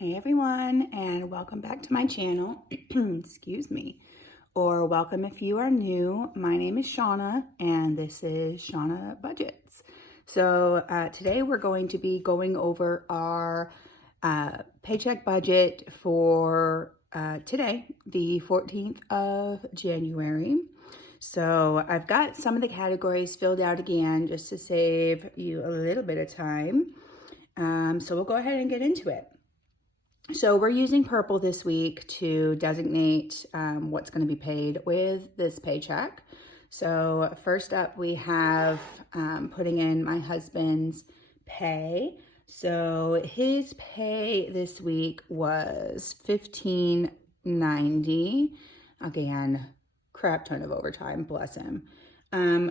Hey everyone, and welcome back to my channel. Excuse me. Or welcome if you are new. My name is Shauna, and this is Shauna Budgets. So today we're going to be going over our paycheck budget for today, the 14th of January. So I've got some of the categories filled out again just to save you a little bit of time. So we'll go ahead and get into it. So we're using purple this week to designate what's going to be paid with this paycheck. So first up, we have putting in my husband's pay. So his pay this week was $15.90. Again, crap ton of overtime, bless him.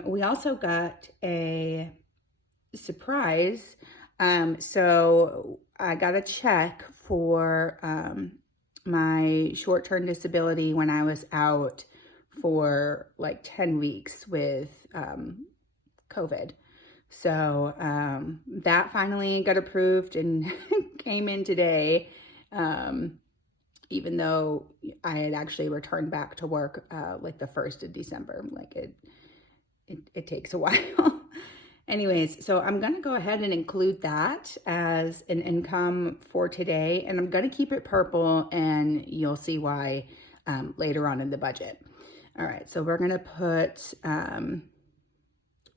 We also got a surprise. So I got a check for my short-term disability when I was out for like 10 weeks with COVID. So that finally got approved and came in today, even though I had actually returned back to work like the 1st of December. Like it takes a while. Anyways, so I'm going to go ahead and include that as an income for today, and I'm going to keep it purple, and you'll see why later on in the budget. All right, so we're going to put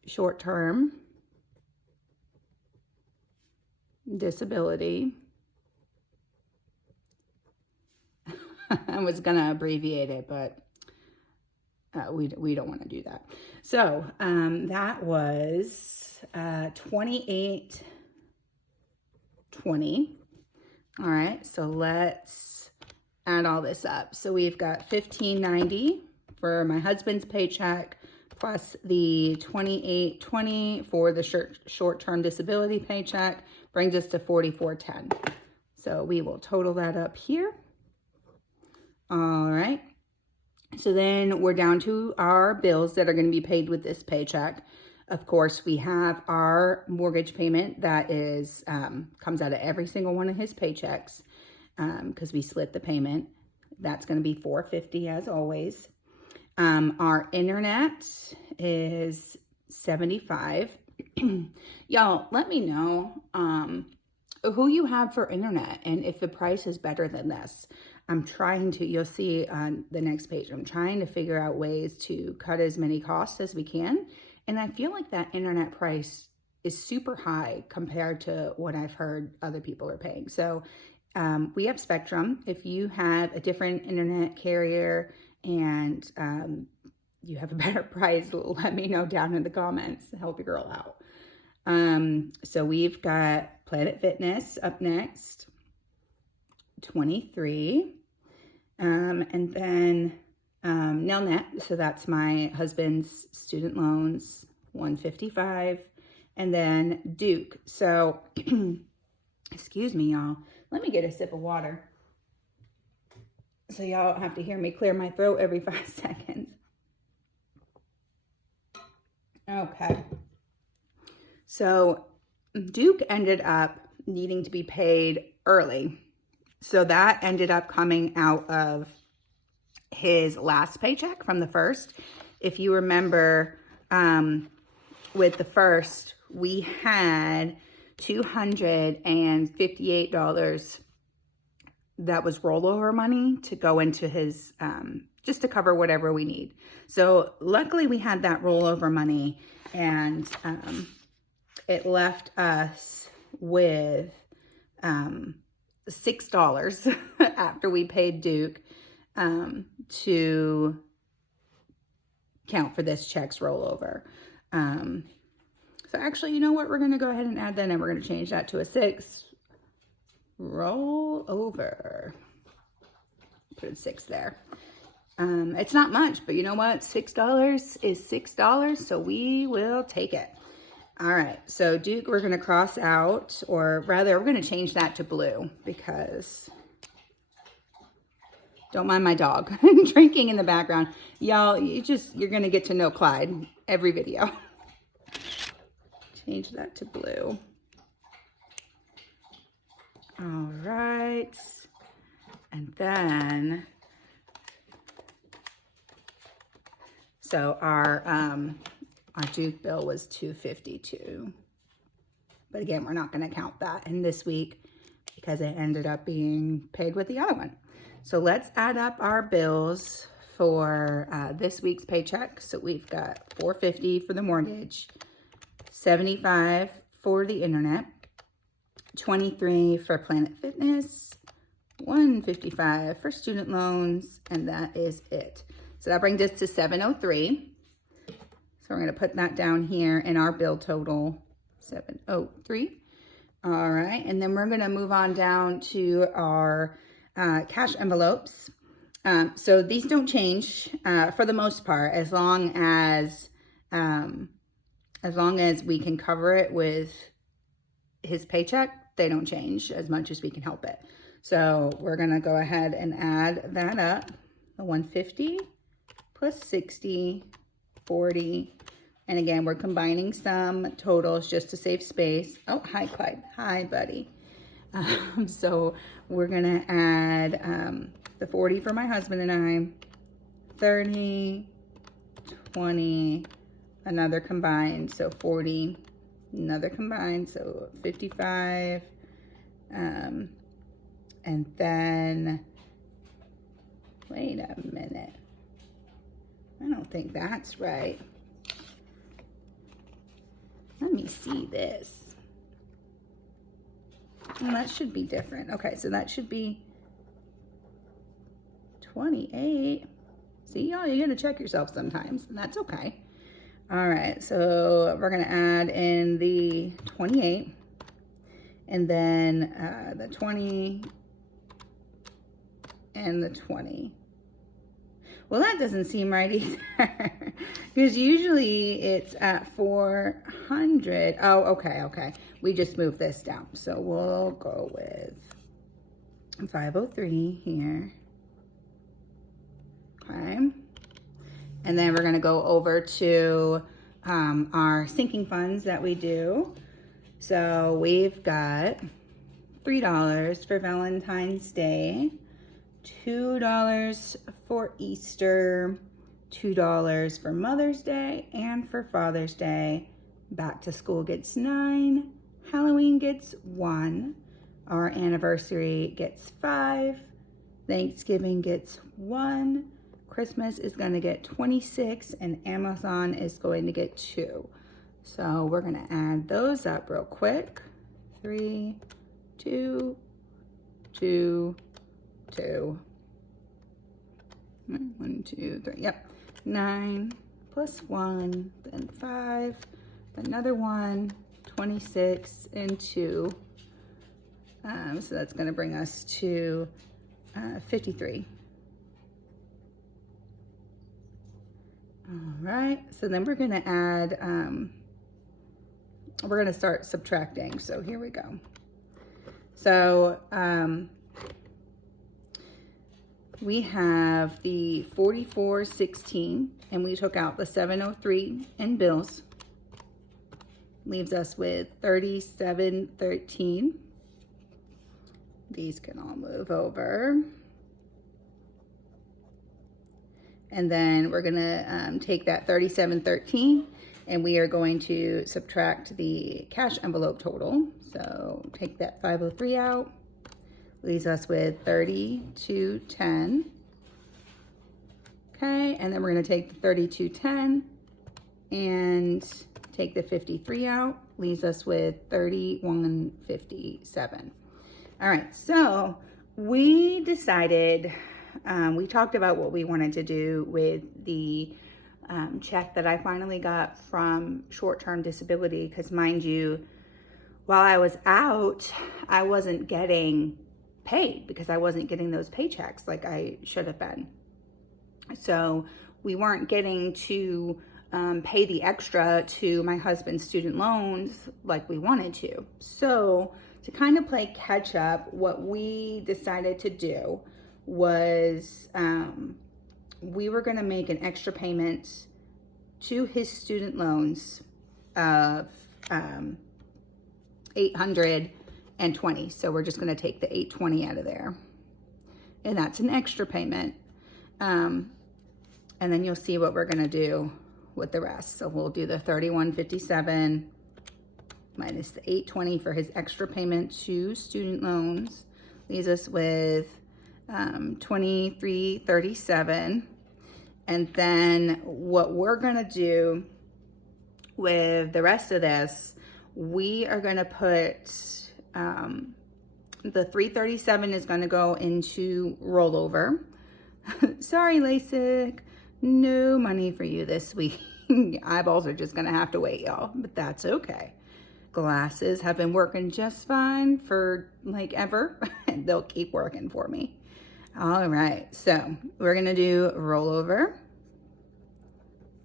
short-term disability. I was going to abbreviate it, but we don't want to do that. So that was $28.20. All right, so let's add all this up. So we've got $15.90 for my husband's paycheck, plus the $28.20 for the short-term disability paycheck, brings us to $44.10. So we will total that up here. All right. So then we're down to our bills that are going to be paid with this paycheck. Of course, we have our mortgage payment that is comes out of every single one of his paychecks because we split the payment. That's going to be $450 as always. Our internet is $75. Y'all, let me know who you have for internet and if the price is better than this. I'm trying to, you'll see on the next page, I'm trying to figure out ways to cut as many costs as we can. And I feel like that internet price is super high compared to what I've heard other people are paying. So we have Spectrum. If you have a different internet carrier and you have a better price, let me know down in the comments to help your girl out. So we've got Planet Fitness up next. 23, and then Nelnet, so that's my husband's student loans, 155, and then Duke. So excuse me, y'all, let me get a sip of water so y'all don't have to hear me clear my throat every 5 seconds. Okay, so Duke ended up needing to be paid early. So that ended up coming out of his last paycheck from the first. If you remember, with the first, we had $258 that was rollover money to go into his, just to cover whatever we need. So luckily we had that rollover money, and it left us with $6 after we paid Duke to count for this check's rollover. So actually, you know what? We're going to go ahead and add that, and we're going to change that to a 6 rollover. Put a 6 there. It's not much, but you know what? $6 is $6, so we will take it. All right, so Duke, we're going to cross out, or rather, we're going to change that to blue because, don't mind my dog drinking in the background. Y'all, you're going to get to know Clyde every video. Change that to blue. All right. And then, so our Duke bill was $252. But again, we're not going to count that in this week because it ended up being paid with the other one. So let's add up our bills for this week's paycheck. So we've got $450 for the mortgage, $75 for the internet, $23 for Planet Fitness, $155 for student loans, and that is it. So that brings us to $703. So we're going to put that down here in our bill total, $703. All right, and then we're going to move on down to our cash envelopes. So these don't change for the most part, as long as we can cover it with his paycheck. They don't change as much as we can help it. So we're gonna go ahead and add that up. The 150 plus 60, 40. And again, we're combining some totals just to save space. Oh, hi, Clyde. Hi, buddy. So we're gonna add the 40 for my husband and I, 30, 20, another combined, so 40, another combined, so 55, and then, wait a minute, I don't think that's right. Let me see this. Well, that should be different. Okay, so that should be 28. See, y'all, you gotta check yourself sometimes, and that's okay. All right, so we're gonna add in the 28, and then the 20, and the 20. Well, that doesn't seem right either, because usually it's at 400. Oh, okay. We just moved this down, so we'll go with 503 here. Okay, and then we're gonna go over to our sinking funds that we do. So we've got $3 for Valentine's Day, $2 for Easter, $2 for Mother's Day and for Father's Day. Back to school gets 9, Halloween gets 1, our anniversary gets 5, Thanksgiving gets 1, Christmas is going to get 26, and Amazon is going to get 2. So we're going to add those up real quick. 3, 2, 2, 2. 1, 2, 3. Yep. 9 plus 1, then 5, another 1, 26, and 2. So that's going to bring us to 53. All right, so then we're gonna add, we're gonna start subtracting. So here we go. So we have the 4416, and we took out the 703 in bills. Leaves us with 3713. These can all move over. And then we're gonna take that 3713, and we are going to subtract the cash envelope total. So take that 503 out, leaves us with 3210. Okay, and then we're gonna take the 3210 and take the 53 out, leaves us with 3157. All right, so we decided, we talked about what we wanted to do with the check that I finally got from short-term disability, because mind you, while I was out, I wasn't getting paid because I wasn't getting those paychecks like I should have been. So we weren't getting to pay the extra to my husband's student loans like we wanted to. So to kind of play catch up, what we decided to do was we were going to make an extra payment to his student loans of $800, and 20. So we're just going to take the 820 out of there. And that's an extra payment. And then you'll see what we're going to do with the rest. So we'll do the 3157 minus the 820 for his extra payment to student loans. Leaves us with 2337. And then what we're going to do with the rest of this, we are going to put the 337 is going to go into rollover. Sorry, LASIK, no money for you this week. Eyeballs are just going to have to wait, y'all, but that's okay. Glasses have been working just fine for like ever, and they'll keep working for me. All right, so we're going to do rollover,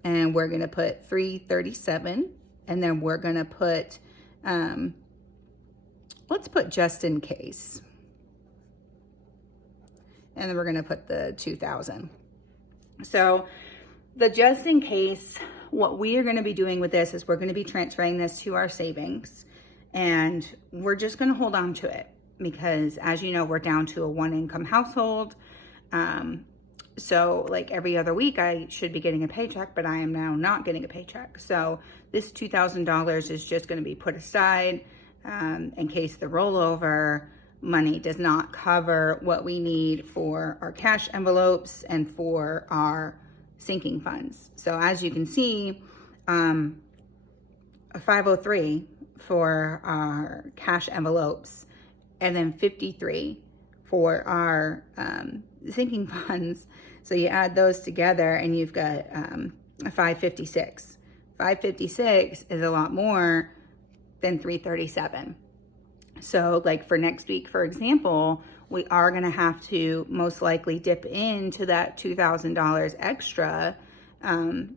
and we're going to put 337, and then we're going to put, let's put just in case. And then we're going to put the 2000. So the just in case, what we are going to be doing with this is we're going to be transferring this to our savings, and we're just going to hold on to it because, as you know, we're down to a one income household. So like every other week I should be getting a paycheck, but I am now not getting a paycheck. So this $2,000 is just going to be put aside in case the rollover money does not cover what we need for our cash envelopes and for our sinking funds. So as you can see, 503 for our cash envelopes, and then 53 for our sinking funds. So you add those together and you've got 556. 556 is a lot more than 337. So like for next week, for example, we are going to have to most likely dip into that $2,000 extra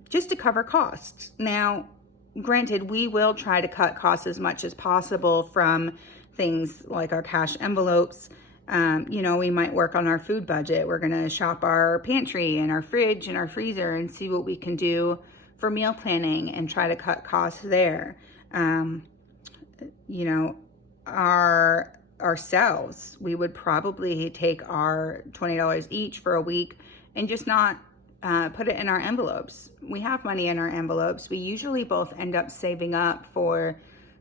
just to cover costs. Now, granted, we will try to cut costs as much as possible from things like our cash envelopes. You know, we might work on our food budget. We're going to shop our pantry and our fridge and our freezer and see what we can do for meal planning and try to cut costs there. You know, ourselves, we would probably take our $20 each for a week and just not put it in our envelopes. We have money in our envelopes. We usually both end up saving up for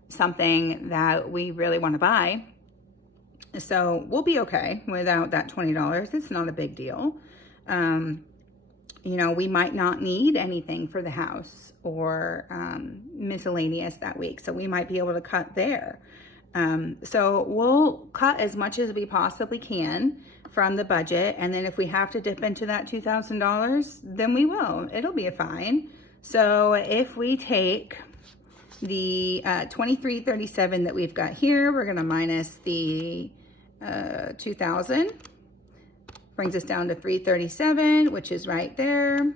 something that we really want to buy. So we'll be okay without that $20. It's not a big deal. You know, we might not need anything for the house or miscellaneous that week. So we might be able to cut there. So we'll cut as much as we possibly can from the budget. And then if we have to dip into that $2,000, then we will. It'll be fine. So if we take the 2337 that we've got here, we're going to minus the 2000, brings us down to 337, which is right there,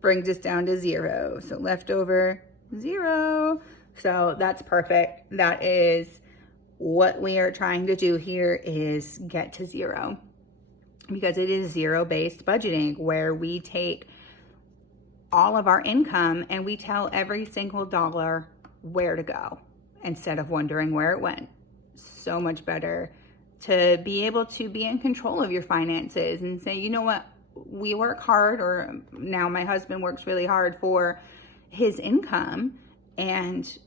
brings us down to 0. So left over 0. So that's perfect. That is what we are trying to do here, is get to 0, because it is zero-based budgeting where we take all of our income and we tell every single dollar where to go instead of wondering where it went. So much better to be able to be in control of your finances and say, you know what, we work hard, or now my husband works really hard for his income, and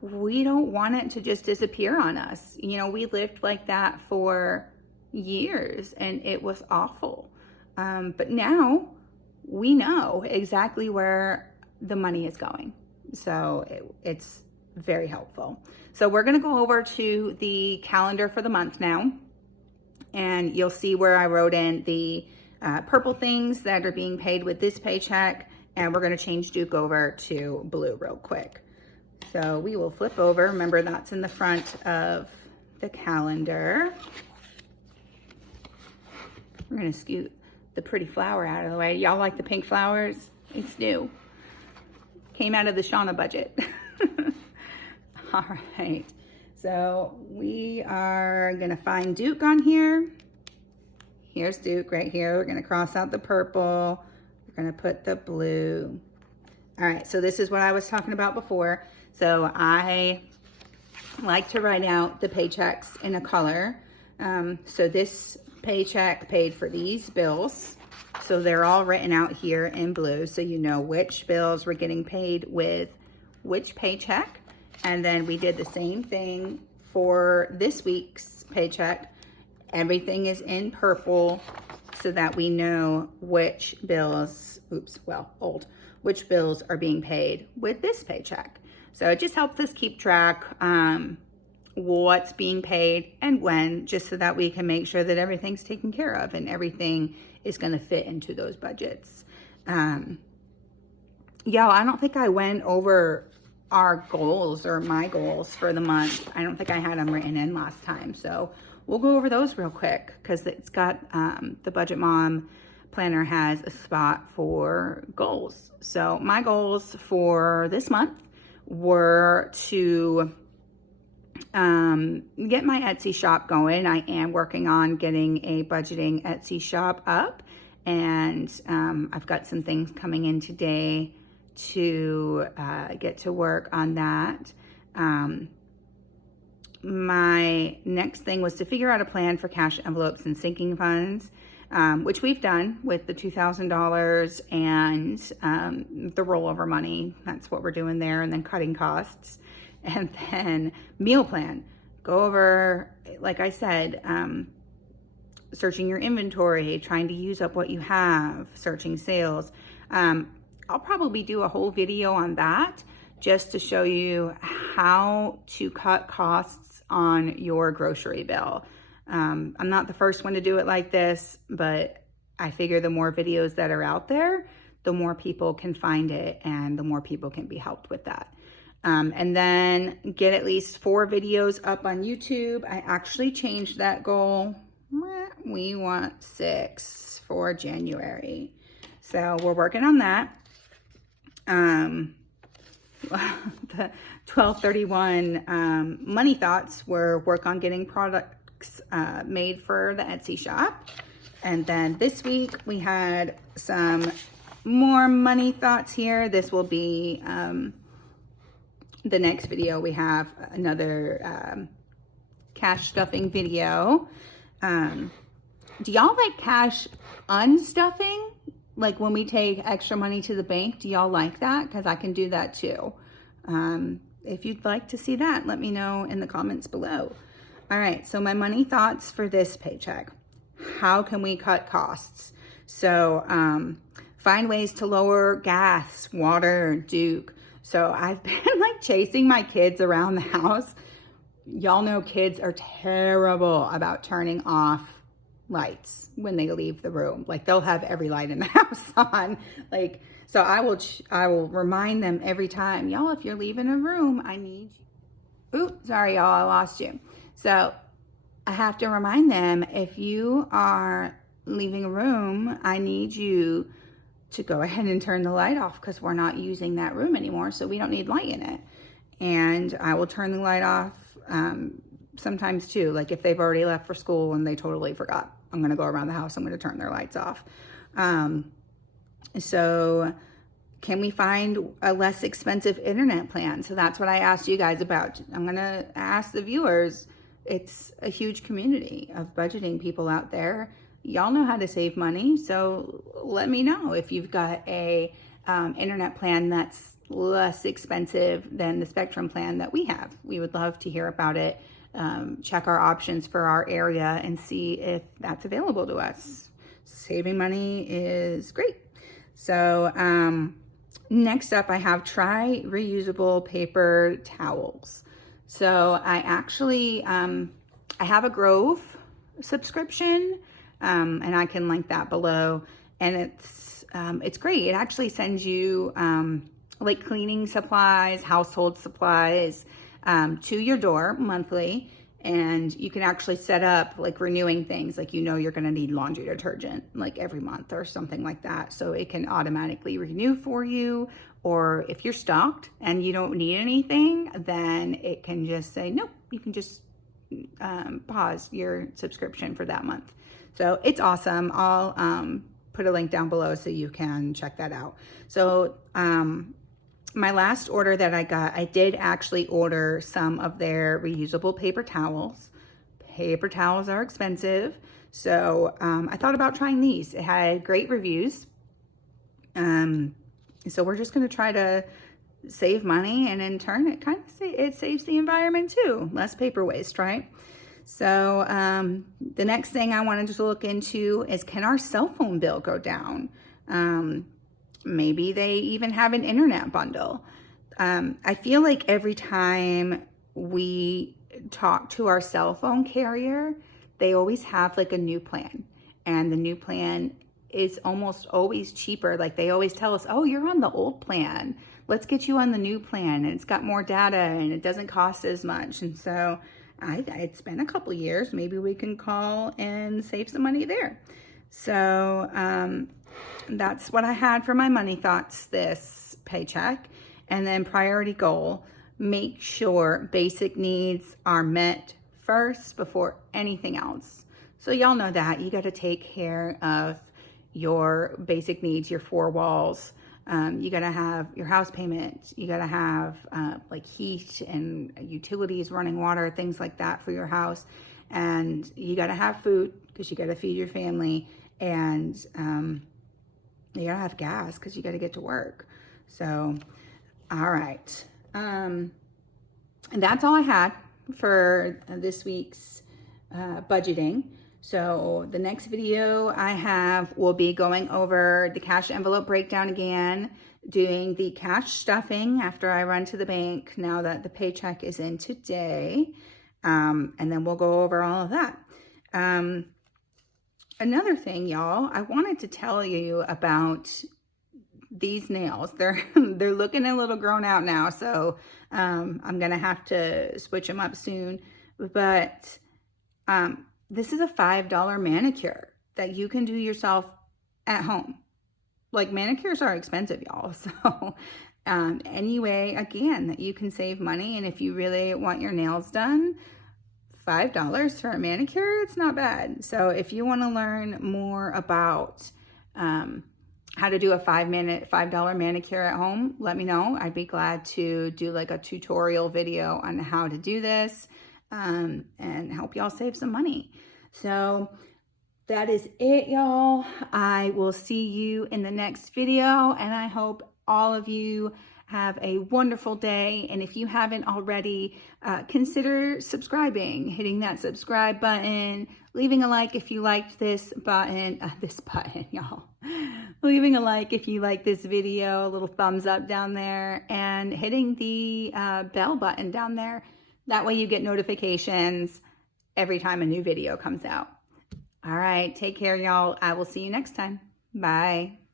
we don't want it to just disappear on us. You know, we lived like that for years and it was awful. But now we know exactly where the money is going. So it's very helpful. So we're going to go over to the calendar for the month now, and you'll see where I wrote in the purple things that are being paid with this paycheck, and we're going to change Duke over to blue real quick. So we will flip over. Remember, that's in the front of the calendar. We're going to scoot the pretty flower out of the way. Y'all like the pink flowers? It's new. Came out of the Shauna budget. All right. So we are going to find Duke on here. Here's Duke right here. We're going to cross out the purple. We're going to put the blue. All right. So this is what I was talking about before. So I like to write out the paychecks in a color. So this paycheck paid for these bills. So they're all written out here in blue, so you know which bills were getting paid with which paycheck. And then we did the same thing for this week's paycheck. Everything is in purple so that we know which bills, which bills are being paid with this paycheck. So it just helps us keep track what's being paid and when, just so that we can make sure that everything's taken care of and everything is going to fit into those budgets. I don't think I went over our goals or my goals for the month. I don't think I had them written in last time. So we'll go over those real quick because it's got the Budget Mom planner has a spot for goals. So my goals for this month were to get my Etsy shop going. I am working on getting a budgeting Etsy shop up, and I've got some things coming in today to get to work on that. My next thing was to figure out a plan for cash envelopes and sinking funds, which we've done with the $2,000 and the rollover money. That's what we're doing there, and then cutting costs. And then meal plan. Go over, like I said, searching your inventory, trying to use up what you have, searching sales. I'll probably do a whole video on that just to show you how to cut costs on your grocery bill. I'm not the first one to do it like this, but I figure the more videos that are out there, the more people can find it and the more people can be helped with that. And then get at least 4 videos up on YouTube. I actually changed that goal. We want 6 for January. So we're working on that. The 12/31 money thoughts were work on getting products made for the Etsy shop. And then this week we had some more money thoughts here. This will be the next video. We have another cash stuffing video. Do y'all like cash unstuffing? Like when we take extra money to the bank, do y'all like that? Because I can do that too. If you'd like to see that, let me know in the comments below. All right, so my money thoughts for this paycheck. How can we cut costs? So find ways to lower gas, water, Duke. So I've been like chasing my kids around the house. Y'all know kids are terrible about turning off lights when they leave the room. Like they'll have every light in the house on. Like, so I will remind them every time, y'all, if you're leaving a room, I need you. Oops, sorry, y'all, I lost you. So I have to remind them, if you are leaving a room, I need you to go ahead and turn the light off because we're not using that room anymore, so we don't need light in it. And I will turn the light off sometimes too, like if they've already left for school and they totally forgot. I'm going to go around the house, I'm going to turn their lights off. So can we find a less expensive internet plan? So that's what I asked you guys about. I'm going to ask the viewers. It's a huge community of budgeting people out there. Y'all know how to save money, so let me know if you've got a internet plan that's less expensive than the Spectrum plan that we have. We would love to hear about it. Check our options for our area and see if that's available to us. Saving money is great. So next up, I have try reusable paper towels. So I actually, I have a Grove subscription, and I can link that below. And it's great. It actually sends you like cleaning supplies, household supplies to your door monthly. And you can actually set up like renewing things, like you're going to need laundry detergent like every month or something like that. So it can automatically renew for you. Or if you're stocked and you don't need anything, then it can just say, nope, you can just pause your subscription for that month. So it's awesome. I'll put a link down below so you can check that out. So my last order that I got, I did actually order some of their reusable paper towels. Paper towels are expensive, so I thought about trying these. It had great reviews. So we're just going to try to save money, and in turn, it saves the environment too. Less paper waste, right? So the next thing I wanted to look into is, can our cell phone bill go down? Maybe they even have an internet bundle. I feel like every time we talk to our cell phone carrier, they always have like a new plan, and the new plan is almost always cheaper. Like they always tell us, oh, you're on the old plan. Let's get you on the new plan, and it's got more data and it doesn't cost as much. And so it's been a couple years. Maybe we can call and save some money there. So that's what I had for my money thoughts this paycheck. And then priority goal, make sure basic needs are met first before anything else. So y'all know that you got to take care of your basic needs, your four walls. You got to have your house payment. You got to have like heat and utilities, running water, things like that for your house. And you got to have food because you got to feed your family. And you got to have gas because you got to get to work. So, all right. And that's all I had for this week's budgeting. So the next video I have will be going over the cash envelope breakdown again, doing the cash stuffing after I run to the bank now that the paycheck is in today. And then we'll go over all of that. Another thing, y'all, I wanted to tell you about these nails. They're looking a little grown out now, so I'm gonna have to switch them up soon. But this is a $5 manicure that you can do yourself at home. Like, manicures are expensive, y'all. So anyway, again, that you can save money. And if you really want your nails done, $5 for a manicure, it's not bad. So if you want to learn more about how to do a $5 manicure at home, let me know. I'd be glad to do like a tutorial video on how to do this and help y'all save some money. So that is it, y'all. I will see you in the next video, and I hope all of you have a wonderful day. And if you haven't already, consider subscribing, hitting that subscribe button, leaving a like if you liked this button, y'all. Leaving a like if you like this video, a little thumbs up down there, and hitting the bell button down there. That way you get notifications every time a new video comes out. All right, take care, y'all. I will see you next time. Bye.